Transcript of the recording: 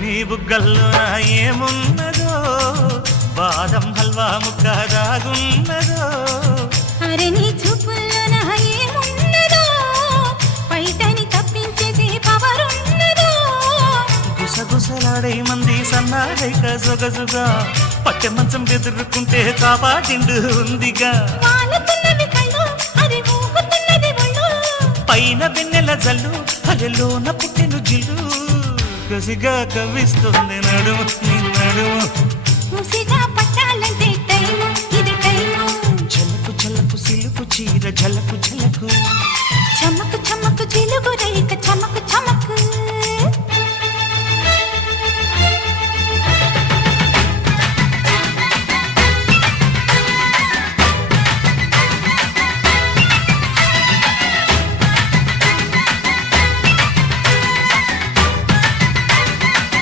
నీ బుగ్గల్లో ఏమున్నదో బాదం హల్వా ముక్క దాగున్నదో అరే నీ చూపుల్లో ఏమున్నదో పైటని తప్పించేసి పవరున్నదో గుసగుసలాడే మంది సన్నాడైక జొగజుగా పట్టె మంచం బెదురుకుంటే కాపాడిండు ఉందిగా వాలుతున్నవి కళ్ళు అది ఊగుతున్నది ఒళ్ళు పైన వెన్నెల జల్లు అలెలోన పుట్టెను జిల్లు కసిగా కవిస్తుంది నడుము నీ నడుము ముసిగా పట్టాలంటే టైము ఇది టైము చలకు చలకు సిలుకు చీర ఝలకు ఝలకు చమ్మకు చమ్మకు చిలుగు